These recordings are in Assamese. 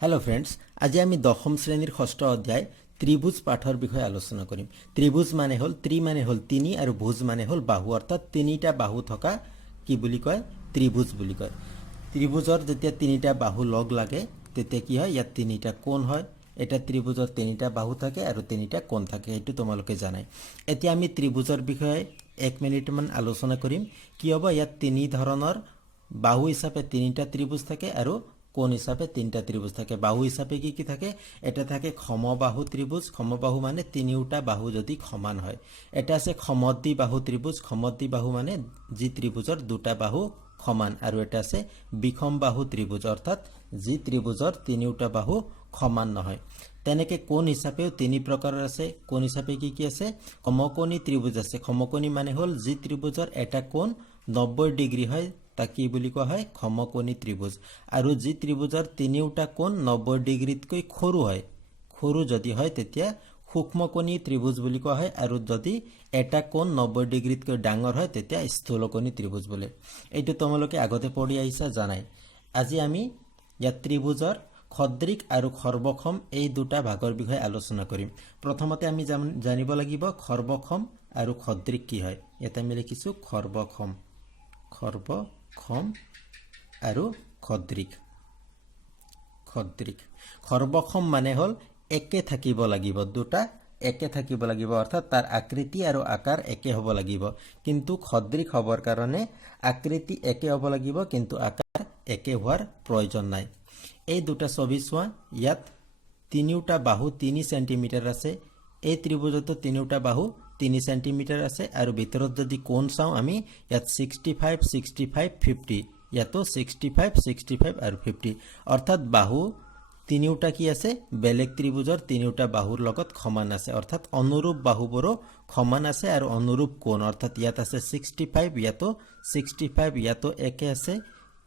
हेलो फ्रेंड्स, आज आमी दशम श्रेणीर षष्ठ अध्याय त्रिभुज पाठर विषय आलोचना करिम। त्रिभुज माने हल त्रि माने हल तिनि और भुज माने हल बाहु, अर्थात तिनिटा बाहु थका कि बुली कय त्रिभुज बुली कय। त्रिभुजर जेतिया तिनिटा बाहु लग लागे तेतिया कि हय, यात तिनिटा कोण हय। এটা ত্ৰিভুজৰ তিনিটা বাহু থাকে আৰু তিনিটা কোণ থাকে, এইটো তোমালোকে জানাই। এতিয়া আমি ত্ৰিভুজৰ বিষয়ে 1 মিনিটমান আলোচনা কৰিম। কি হ'ব, ইয়াত তিনি ধৰণৰ বাহু হিচাপে তিনিটা ত্ৰিভুজ থাকে আৰু কোণ হিচাপে তিনিটা ত্রিভুজ থাকে। বাহু হিচাপে কি কি থাকে? এটা থাকে সমবাহু ত্রিভুজ। সমবাহু মানে তিনিওটা বাহু যদি সমান হয়। এটা আছে সমদ্বিবাহু ত্রিভুজ। সমদ্বিবাহু মানে যি ত্ৰিভুজৰ দুটা বাহু সমান। আৰু এটা আছে বিষমবাহু ত্ৰিভুজ, অৰ্থাৎ যি ত্ৰিভুজৰ তিনিওটা বাহু সমান নহয়। তেনেকে কোণ হিচাপেও তিনি প্ৰকাৰৰ আছে। কোণ হিচাপে কি কি আছে? সমকোণী ত্ৰিভুজ আছে। সমকোণী মানে হল যি ত্ৰিভুজৰ এটা কোণ 90 ডিগ্ৰী হয় তাক কি বুলি কোৱা হয়? সমকোণী ত্ৰিভুজ। আৰু যি ত্ৰিভুজৰ তিনিওটা কোণ 90 ডিগ্ৰীতকৈ সৰু হয়, সৰু যদি হয় তেতিয়া সূক্ষ্মকোণী ত্ৰিভুজ বুলি কোৱা হয়। আৰু যদি এটা কোণ 90 ডিগ্ৰীতকৈ ডাঙৰ হয় তেতিয়া স্থূলকোণী ত্রিভুজ বোলে। এইটো তোমালোকে আগতে পঢ়ি আহিছা জানাই। আজি আমি ইয়াত ত্ৰিভুজৰ সদৃশ আৰু সৰ্বসম এই দুটা ভাগৰ বিষয়ে আলোচনা কৰিম। প্ৰথমতে আমি জানিব লাগিব সৰ্বসম আৰু সদৃশ কি হয়। ইয়াত আমি লিখিছো সৰ্বসম, সৰ্বসম আৰু সদৃশ। সদৃশ সৰ্বসম মানে হল একে থাকিব লাগিব, দুটা একে থাকিব লাগিব, অৰ্থাৎ তাৰ আকৃতি আৰু আকাৰ একে হ'ব লাগিব। কিন্তু সদৃশ হ'বৰ কাৰণে আকৃতি একে হ'ব লাগিব, কিন্তু আকাৰ একে হোৱাৰ প্ৰয়োজন নাই। এই দুটা ছবি চোৱা। ইয়াত তিনিওটা বাহু 3 সেন্টিমিটাৰ আছে। এই ত্ৰিভুজতো তিনিওটা বাহু 3 সেন্টিমিটাৰ আছে। আৰু ভিতৰত যদি কোণ চাওঁ আমি, ইয়াত 65, 65, 50, ইয়াতো 65, 65 আৰু 50, অৰ্থাৎ বাহু তিনিওটা কি আছে? বেলেগ ত্ৰিভুজৰ তিনিওটা বাহুৰ লগত সমান আছে, অৰ্থাৎ অনুৰূপ বাহুবোৰো সমান আছে। আৰু অনুৰূপ কোণ, অৰ্থাৎ ইয়াত আছে 65, ইয়াতো 65, ইয়াতো একে আছে,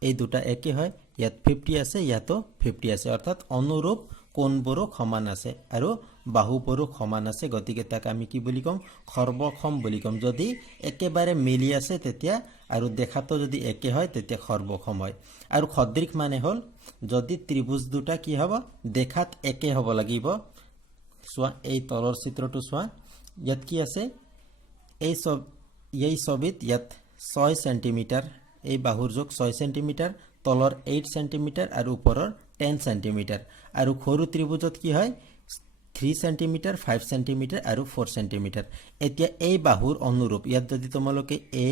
এই দুটা একে হয়। ইয়াত 50 আছে, ইয়াতো 50 আছে, অৰ্থাৎ অনুৰূপ কোণবোৰো সমান আছে আৰু বাহুবোৰো সমান আছে। গতিকে তাক আমি কি বুলি ক'ম? সৰ্বসম বুলি ক'ম। যদি একেবাৰে মিলি আছে তেতিয়া, আৰু দেখাতো যদি একে হয় তেতিয়া সৰ্বসম হয়। আৰু সদৃশ মানে হল যদি ত্ৰিভুজ দুটা কি হ'ব? দেখাত একে হ'ব লাগিব। চোৱা, এই তলৰ চিত্ৰটো চোৱা। ইয়াত কি আছে? এই ছবিত ইয়াত 6 সেন্টিমিটাৰ, এই বাহুৰ জোখ 6 সেন্টিমিটাৰ, তলৰ 8 সেন্টিমিটাৰ আৰু ওপৰৰ 10 সেন্টিমিটাৰ। আৰু সৰু ত্ৰিভুজত কি হয়? 3 সেন্টিমিটাৰ, 5 সেন্টিমিটাৰ আৰু 4 সেন্টিমিটাৰ। এতিয়া এই বাহুৰ অনুৰূপ ইয়াত যদি তোমালোকে এ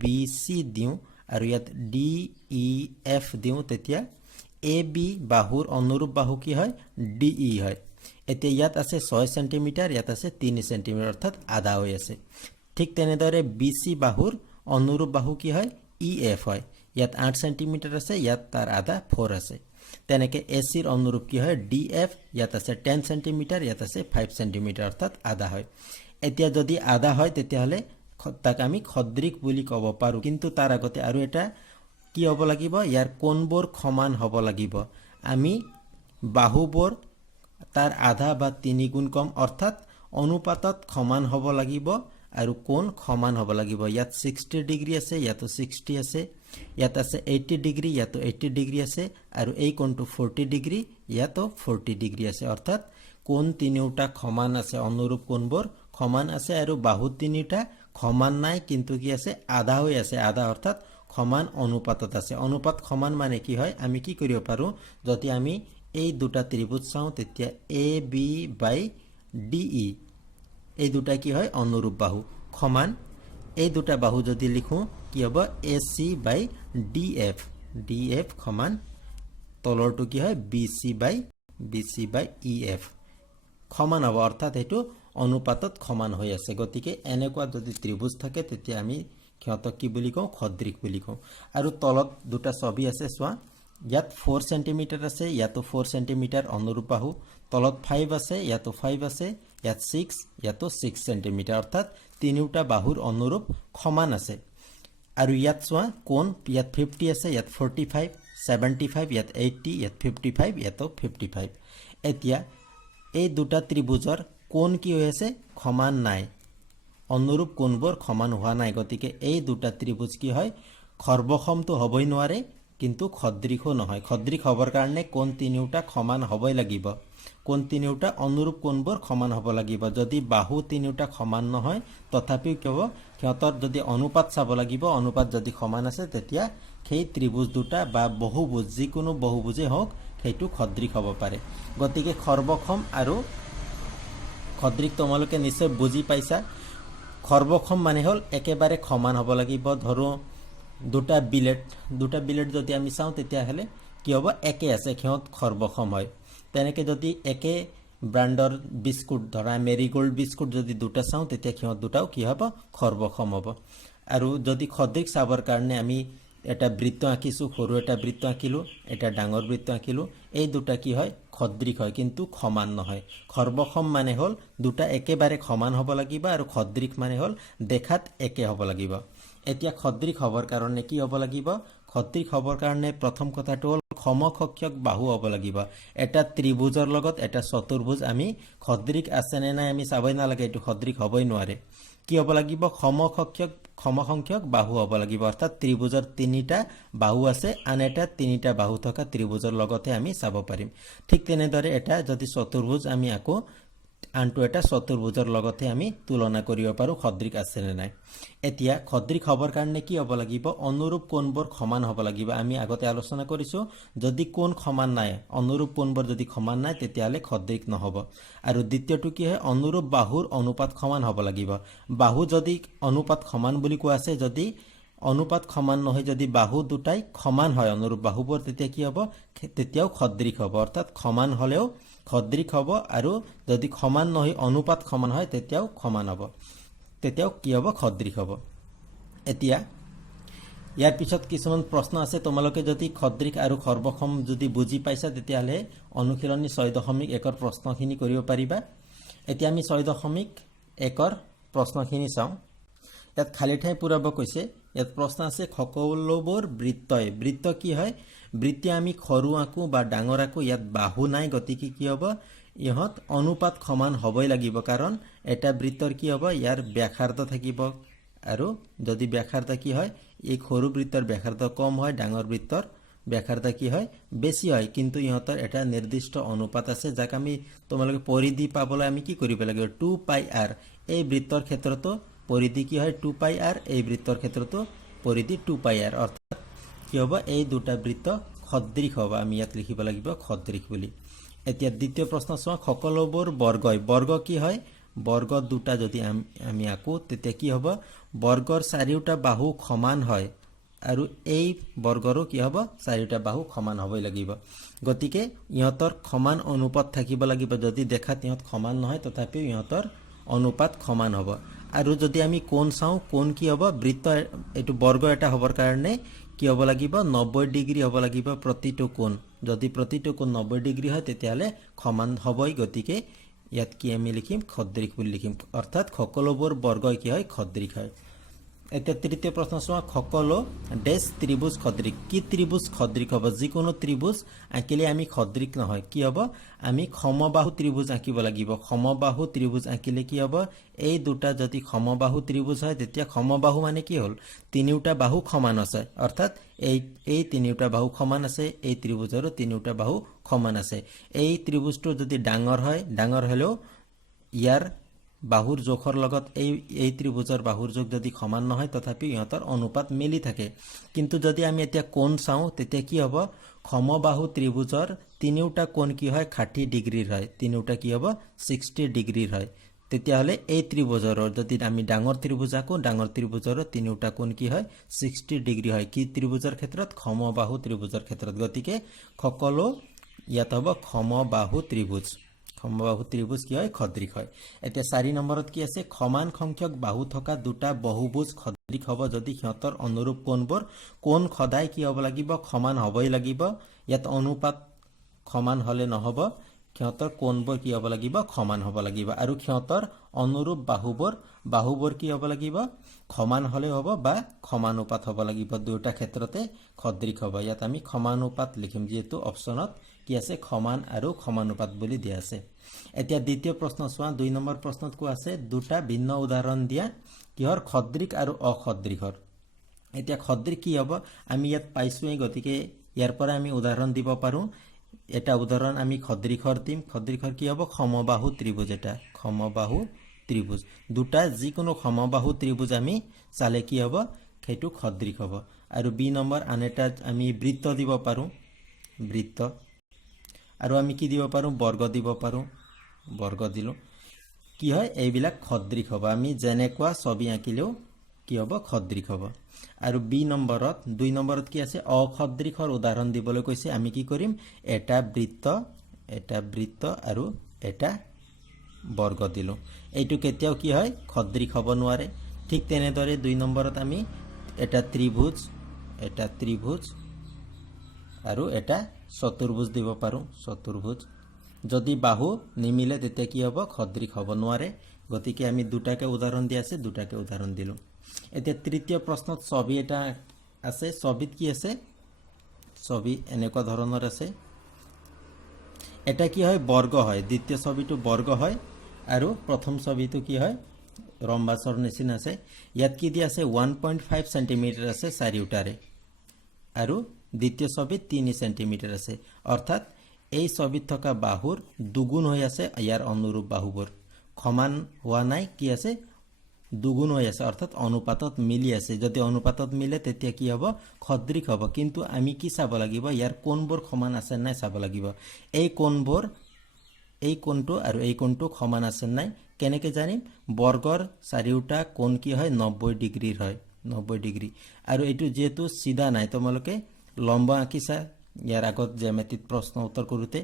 বি চি দিওঁ আৰু ইয়াত ডি ই এফ দিওঁ, তেতিয়া এ বি বাহুৰ অনুৰূপ বাহু কি হয়? ডি ই হয়। এতিয়া ইয়াত আছে 6 সেন্টিমিটাৰ, ইয়াত আছে 3 সেন্টিমিটাৰ, অৰ্থাৎ আধা হৈ আছে। ঠিক তেনেদৰে বি চি বাহুৰ অনুৰূপ বাহু কি হয়? ই এফ হয়। ইয়াত 8 সেন্টিমিটাৰ আছে, ইয়াত তাৰ আধা 4 আছে। তেনেকে এ চিৰ অনুৰূপ কি হয়? ডি এফ, ইয়াত আছে 10 সেন্টিমিটাৰ, ইয়াত আছে 5 সেন্টিমিটাৰ, অৰ্থাৎ আধা হয়। এতিয়া যদি আধা হয় তেতিয়াহ'লে তাক আমি সদৃশ বুলি ক'ব পাৰোঁ। কিন্তু তাৰ আগতে আৰু এটা কি হ'ব লাগিব? ইয়াৰ কোণবোৰ সমান হ'ব লাগিব। আমি বাহুবোৰ তাৰ আধা বা 3 গুণ কম, অৰ্থাৎ অনুপাতত সমান হ'ব লাগিব আৰু কোণ সমান হ'ব লাগিব। ইয়াত 60 ডিগ্ৰী আছে, ইয়াতো 60 আছে, ইয়াত আছে 80 ডিগ্ৰী, ইয়াতো 80 ডিগ্ৰী আছে, আৰু এই কোণটো 40 ডিগ্ৰী, ইয়াতো 40 ডিগ্ৰী আছে। অৰ্থাৎ কোণ তিনিওটা সমান আছে, অনুৰূপ কোণবোৰ সমান আছে। আৰু বাহু তিনিটা সমান নাই, কিন্তু কি আছে? আধা হৈ আছে। আধা অৰ্থাৎ সমান অনুপাতত আছে। অনুপাত সমান মানে কি হয়? আমি কি কৰিব পাৰোঁ? যদি আমি এই দুটা ত্রিভুজ চাওঁ তেতিয়া A B by D E, এই দুটা কি হয়? অনুৰূপ বাহু সমান। এই দুটা বাহু যদি লিখোঁ কি হ'ব? A C by D F, D F সমান তলৰটো কি হয়? B C by E F সমান হ'ব, অৰ্থাৎ এইটো অনুপাতত সমান হৈ আছে। গতিকে এনেকুৱা যদি ত্রিভুজ থাকে তেতিয়া আমি সিহঁতক কি বুলি কওঁ? সদৃশ বুলি কওঁ। আৰু তলত দুটা ছবি আছে চোৱা। ইয়াত 4 সেন্টিমিটাৰ আছে, ইয়াতো 4 সেন্টিমিটাৰ অনুৰূপ বাহু, তলত 5 আছে, ইয়াতো 5 আছে, ইয়াত 6, ইয়াতো 6 সেন্টিমিটাৰ, অৰ্থাৎ তিনিওটা বাহুৰ অনুৰূপ সমান আছে। আৰু ইয়াত চোৱা কোণ, ইয়াত 50 আছে, ইয়াত 45, 75, ইয়াত 80, ইয়াত 55, ইয়াতো 55। এতিয়া এই দুটা ত্ৰিভুজৰ কোণ কি হৈ আছে? সমান নাই, অনুৰূপ কোণবোৰ সমান হোৱা নাই। গতিকে এই দুটা ত্ৰিভুজ কি হয়? সৰ্বসমটো হ'বই নোৱাৰে, কিন্তু খদ্ৰিকো নহয় খদ্ৰিক হ'বৰ কাৰণে কোণ তিনিওটা সমান হ'বই লাগিব কোণ তিনিওটা অনুৰূপ কোণবোৰ সমান হ'ব লাগিব যদি বাহু তিনিওটা সমান নহয় তথাপিও কি হ'ব সিহঁতৰ যদি অনুপাত চাব লাগিব অনুপাত যদি সমান আছে তেতিয়া সেই ত্ৰিভুজ দুটা বা বহুভুজ যিকোনো বহুভুজেই হওক সেইটো খদ্ৰিক হ'ব পাৰে গতিকে সৰ্বসম আৰু খদ্ৰিক তোমালোকে নিশ্চয় বুজি পাইছা সৰ্বসম মানে হ'ল একেবাৰে সমান হ'ব লাগিব ধৰো দুটা বিলেট যদি আমি চাওঁ তেতিয়াহ'লে কি হ'ব একে আছে সিহঁত সৰ্বসম হয় তেনেকৈ যদি একে ব্ৰাণ্ডৰ বিস্কুট ধৰা মেৰিগোল্ড বিস্কুট যদি দুটা চাওঁ তেতিয়া সিহঁত দুটাও কি হ'ব সৰ্বসম হ'ব আৰু যদি খদ্ৰিক চাবৰ কাৰণে আমি এটা বৃত্ত আঁকিছোঁ সৰু এটা বৃত্ত আঁকিলোঁ এটা ডাঙৰ বৃত্ত আঁকিলোঁ এই দুটা কি হয় খদ্ৰিক হয় কিন্তু সমান নহয় সৰ্বসম মানে হ'ল দুটা একেবাৰে সমান হ'ব লাগিব আৰু খদ্ৰিক মানে হ'ল দেখাত একে হ'ব লাগিব এতিয়া খদ্ৰিক হ'বৰ কাৰণে কি হ'ব লাগিব খদ্ৰিক হ'বৰ কাৰণে প্ৰথম কথাটো হ'ল সমকক্ষক বাহু হ'ব লাগিব এটা ত্ৰিভুজৰ লগত এটা চতুৰ্ভুজ আমি খদ্ৰিক আছে নে নাই আমি চাবই নালাগে এইটো খদ্ৰিক হ'বই নোৱাৰে কি হ'ব লাগিব সমসংখ্যক বাহু হ'ব লাগিব অৰ্থাৎ ত্ৰিভুজৰ তিনিটা বাহু আছে আন এটা তিনিটা বাহু থকা ত্ৰিভুজৰ লগতে আমি চাব পাৰিম ঠিক তেনেদৰে এটা যদি চতুৰ্ভুজ আমি আকৌ আনটো এটা চতুৰ্ভুজৰ লগতে আমি তুলনা কৰিব পাৰোঁ খদ্ৰিক আছে নে নাই এতিয়া খদ্ৰিক হ'বৰ কাৰণে কি হ'ব লাগিব অনুৰূপ কোণবোৰ সমান হ'ব লাগিব আমি আগতে আলোচনা কৰিছোঁ যদি কোণ সমান নাই অনুৰূপ কোণবোৰ যদি সমান নাই তেতিয়াহ'লে খদ্ৰিক নহ'ব আৰু দ্বিতীয়টো কি হয় অনুৰূপ বাহুৰ অনুপাত সমান হ'ব লাগিব বাহু যদি অনুপাত সমান বুলি কোৱা আছে যদি অনুপাত সমান নহয় যদি বাহু দুটাই সমান হয় অনুৰূপ বাহুবোৰ তেতিয়া কি হ'ব তেতিয়াও খদ্ৰিক হ'ব অৰ্থাৎ সমান হ'লেও খদ্ৰিক হ'ব আৰু যদি সমান নহয় অনুপাত সমান হয় তেতিয়াও সমান হ'ব তেতিয়াও কি হ'ব খদ্ৰিক হ'ব এতিয়া ইয়াৰ পিছত কিছুমান প্ৰশ্ন আছে তোমালোকে যদি খদ্ৰিক আৰু সৰ্বসম যদি বুজি পাইছা তেতিয়াহ'লে অনুশীলনী 6.1ৰ প্ৰশ্নখিনি কৰিব পাৰিবা এতিয়া আমি 6.1ৰ প্ৰশ্নখিনি চাওঁ ইয়াত খালী ঠাই পূৰাব কৈছে ইয়াত প্ৰশ্ন আছে সকলোবোৰ বৃত্ত কি হয় বৃত্ত আমি সৰু আঁকো বা ডাঙৰ আঁকো ইয়াত বাহু নাই গতিকে কি হ'ব ইহঁত অনুপাত সমান হ'বই লাগিব কাৰণ এটা বৃত্তৰ কি হ'ব ইয়াৰ ব্যাসাৰ্ধ থাকিব আৰু যদি ব্যাসাৰ্ধ কি হয় এই সৰু বৃত্তৰ ব্যাসাৰ্ধ কম হয় ডাঙৰ বৃত্তৰ ব্যাসাৰ্ধ কি হয় বেছি হয় কিন্তু ইহঁতৰ এটা নিৰ্দিষ্ট অনুপাত আছে যাক আমি তোমালোকে পৰিধি পাবলৈ আমি কি কৰিব লাগিব 2πr এই বৃত্তৰ ক্ষেত্ৰতো পৰিধি কি হয় 2πr এই বৃত্তৰ ক্ষেত্ৰতো পৰিধি 2πr অৰ্থাৎ কি হ'ব এই দুটা বৃত্ত খদ্ৰিক হ'ব আমি ইয়াত লিখিব লাগিব খদ্ৰিক বুলি এতিয়া দ্বিতীয় প্ৰশ্ন চোৱা সকলোবোৰ বৰ্গ কি হয় বৰ্গ দুটা যদি আমি আঁকো তেতিয়া কি হ'ব বৰ্গৰ চাৰিওটা বাহু সমান হয় আৰু এই বৰ্গৰো কি হ'ব চাৰিওটা বাহু সমান হ'বই লাগিব গতিকে ইহঁতৰ সমান অনুপাত থাকিব লাগিব যদি দেখাত ইহঁত সমান নহয় তথাপিও ইহঁতৰ অনুপাত সমান হ'ব আৰু যদি আমি কোণ চাওঁ কোণ কি হ'ব বৃত্ত এইটো বৰ্গ এটা হ'বৰ কাৰণে কি হ'ব লাগিব 90 ডিগ্ৰী হ'ব লাগিব প্ৰতিটো কোণ যদি প্ৰতিটো কোণ 90 ডিগ্ৰী হয় তেতিয়াহ'লে সমান হ'বই গতিকে ইয়াত কি আমি লিখিম খদ্ৰিক বুলি লিখিম অৰ্থাৎ সকলোবোৰ বৰ্গই কি হয় খদ্ৰিক হয় এতিয়া তৃতীয় প্ৰশ্ন চোৱা সকলো ডেছ ত্ৰিভুজ খদ্ৰিক কি ত্ৰিভুজ খদ্ৰিক হ'ব যিকোনো ত্ৰিভুজ আঁকিলে আমি খদ্ৰিক নহয় কি হ'ব আমি সমবাহু ত্ৰিভুজ আঁকিব লাগিব সমবাহু ত্ৰিভুজ আঁকিলে কি হ'ব এই দুটা যদি সমবাহু ত্ৰিভুজ হয় তেতিয়া সমবাহু মানে কি হ'ল তিনিওটা বাহু সমান আছে অৰ্থাৎ এই তিনিওটা বাহু সমান আছে এই ত্ৰিভুজৰো তিনিওটা বাহু সমান আছে এই ত্ৰিভুজটো যদি ডাঙৰ হয় ডাঙৰ হ'লেও ইয়াৰ বাহুৰ জোখৰ লগত এই ত্ৰিভুজৰ বাহুৰ জোখ যদি সমান নহয় তথাপি ইহঁতৰ অনুপাত মিলি থাকে কিন্তু যদি আমি এতিয়া কোণ চাওঁ তেতিয়া কি হ'ব সমবাহু ত্ৰিভুজৰ তিনিওটা কোণ কি হয় 60 ডিগ্ৰীৰ হয় তিনিওটা কি হ'ব 60 ডিগ্ৰীৰ হয় তেতিয়াহ'লে এই ত্ৰিভুজৰ যদি আমি ডাঙৰ ত্ৰিভুজ আঁকো ডাঙৰ ত্ৰিভুজৰ তিনিওটা কোণ কি হয় 60 ডিগ্ৰী হয় কি ত্ৰিভুজৰ ক্ষেত্ৰত সমবাহু ত্ৰিভুজৰ ক্ষেত্ৰত গতিকে সকলো ইয়াত হ'ব সমবাহু ত্ৰিভুজ কি হয় খদ্ৰিক হয় এতিয়া 4 নম্বৰত কি আছে সমান সংখ্যক বাহু থকা দুটা বহুভুজ খদ্ৰিক হ'ব যদি সিহঁতৰ অনুৰূপ কোণ সদায় কি হ'ব লাগিব সমান হ'বই লাগিব ইয়াত অনুপাত সমান হ'লে নহ'ব সিহঁতৰ কোণবোৰ কি হ'ব লাগিব সমান হ'ব লাগিব আৰু সিহঁতৰ অনুৰূপ বাহুবোৰ কি হ'ব লাগিব সমান হ'লে হ'ব বা সমানুপাত হ'ব লাগিব দুটা ক্ষেত্ৰতে খদ্ৰিক হ'ব ইয়াত আমি সমানুপাত লিখিম যেহেতু অপচনত কি আছে সমান আৰু সমানুপাত বুলি দিয়া আছে এতিয়া দ্বিতীয় প্ৰশ্ন চোৱা 2 নম্বৰ প্ৰশ্নত কোৱা আছে দুটা ভিন্ন উদাহৰণ দিয়া কিহৰ খদ্ৰিক আৰু অখদ্ৰিকৰ এতিয়া খদ্ৰিক কি হ'ব আমি ইয়াত পাইছোঁই গতিকে ইয়াৰ পৰা আমি উদাহৰণ দিব পাৰোঁ এটা উদাহৰণ আমি খদ্ৰিখৰ দিম খদ্ৰিখৰ কি হ'ব সমবাহু ত্ৰিভুজ এটা সমবাহু ত্ৰিভুজ দুটা যিকোনো সমবাহু ত্ৰিভুজ আমি চালে কি হ'ব সেইটো খদ্ৰিখ হ'ব আৰু বি নম্বৰ আন এটা আমি বৃত্ত দিব পাৰোঁ বৃত্ত আৰু আমি কি দিব পাৰোঁ বৰ্গ দিব পাৰোঁ বৰ্গ দিলোঁ কি হয় এইবিলাক খদ্ৰিখ হ'ব আমি যেনেকুৱা ছবি আঁকিলেও কি হ'ব খদ্ৰিখ হ'ব আৰু বি নম্বৰত 2 নম্বৰত কি আছে অখদ্ৰিখৰ উদাহৰণ দিবলৈ কৈছে আমি কি কৰিম এটা বৃত্ত আৰু এটা বৰ্গ দিলোঁ এইটো কেতিয়াও কি হয় খদ্ৰিখ হ'ব নোৱাৰে ঠিক তেনেদৰে 2 নম্বৰত আমি এটা ত্ৰিভুজ আৰু এটা চতুৰ্ভুজ দিব পাৰোঁ চতুৰ্ভুজ যদি বাহু নিমিলে তেতিয়া কি হ'ব খদ্ৰিখ হ'ব নোৱাৰে গতিকে আমি দুটাকে উদাহৰণ দি আছে দুটাকে উদাহৰণ দিলোঁ এতিয়া তৃতীয় প্ৰশ্নত ছবি এটা আছে ছবিত কি আছে ছবি এনেকুৱা ধৰণৰ আছে এটা কি হয় বৰ্গ হয় দ্বিতীয় ছবিটো বৰ্গ হয় আৰু প্ৰথম ছবিটো কি হয় ৰম্বাসৰ নিচিনা আছে ইয়াত কি দিয়া আছে 1.5 সেন্টিমিটাৰ আছে চাৰিওটাৰে আৰু দ্বিতীয় ছবিত 3 সেন্টিমিটাৰ আছে অৰ্থাৎ এই ছবিত থকা বাহুৰ দুগুণ হৈ আছে ইয়াৰ অনুৰূপ বাহুবোৰ সমান হোৱা নাই কি আছে দুগুণ হৈ আছে অৰ্থাৎ অনুপাতত মিলি আছে যদি অনুপাতত মিলে তেতিয়া কি হ'ব খদ্ৰিখ হ'ব কিন্তু আমি কি চাব লাগিব ইয়াৰ কোণবোৰ সমান আছে নাই চাব লাগিব এই কোণবোৰ এই কোণটো আৰু এই কোণটো সমান আছে নাই কেনেকৈ জানিম বৰ্গৰ চাৰিওটা কোণ কি হয় 90 ডিগ্ৰীৰ হয় 90 ডিগ্ৰী আৰু এইটো যেহেতু সিধা নাই তোমালোকে লম্ব আঁকিছা ইয়াৰ আগত জ্যামিতিত প্ৰশ্ন উত্তৰ কৰোঁতে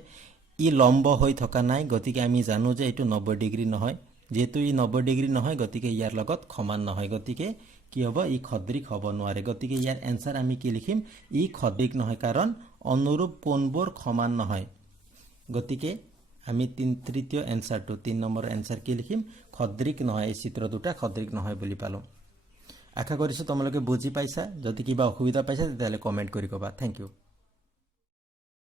ই লম্ব হৈ থকা নাই গতিকে আমি জানো যে এইটো 90 ডিগ্ৰী নহয় যেহেতু ই 90 ডিগ্ৰী নহয় গতিকে ইয়াৰ লগত সমান নহয় গতিকে কি হ'ব ই খদ্ৰিখ হ'ব নোৱাৰে গতিকে ইয়াৰ এনসাৰ আমি কি লিখিম ই খদ্ৰিখ নহয় কাৰণ অনুৰূপ কোণবোৰ সমান নহয় গতিকে আমি তৃতীয় এনসাৰটো 3 নম্বৰ এনসাৰ কি লিখিম খদ্ৰিখ নহয় এই চিত্ৰ দুটা খদ্ৰিখ নহয় বুলি পালোঁ আশা কৰিছোঁ তোমালোকে বুজি পাইছা যদি কিবা অসুবিধা পাইছা তেতিয়াহ'লে কমেণ্ট কৰি ক'বা থেংক ইউ